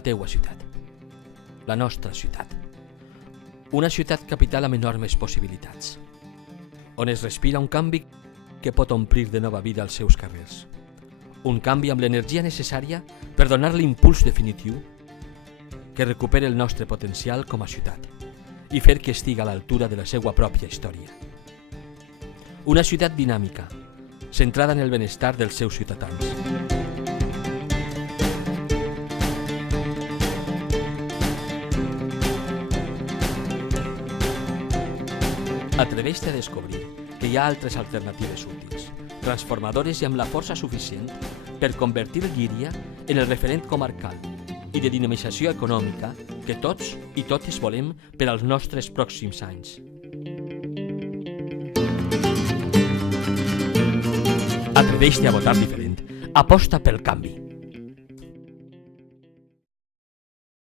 la teua ciutat, la nostra ciutat. Una ciutat capital amb enormes possibilitats, on es respira un canvi que pot omplir de nova vida els seus carrers. Un canvi amb l'energia necessària per donar l'impuls definitiu que recuperi el nostre potencial com a ciutat i fer que estigui a l'altura de la seva pròpia història. Una ciutat dinàmica, centrada en el benestar dels seus ciutadans. Atreveix-te a descobrir que hi ha altres alternatives útils, transformadores i amb la força suficient per convertir Llíria en el referent comarcal i de dinamització econòmica que tots i totes volem per als nostres pròxims anys. Atreveix-te a votar diferent. Aposta pel canvi.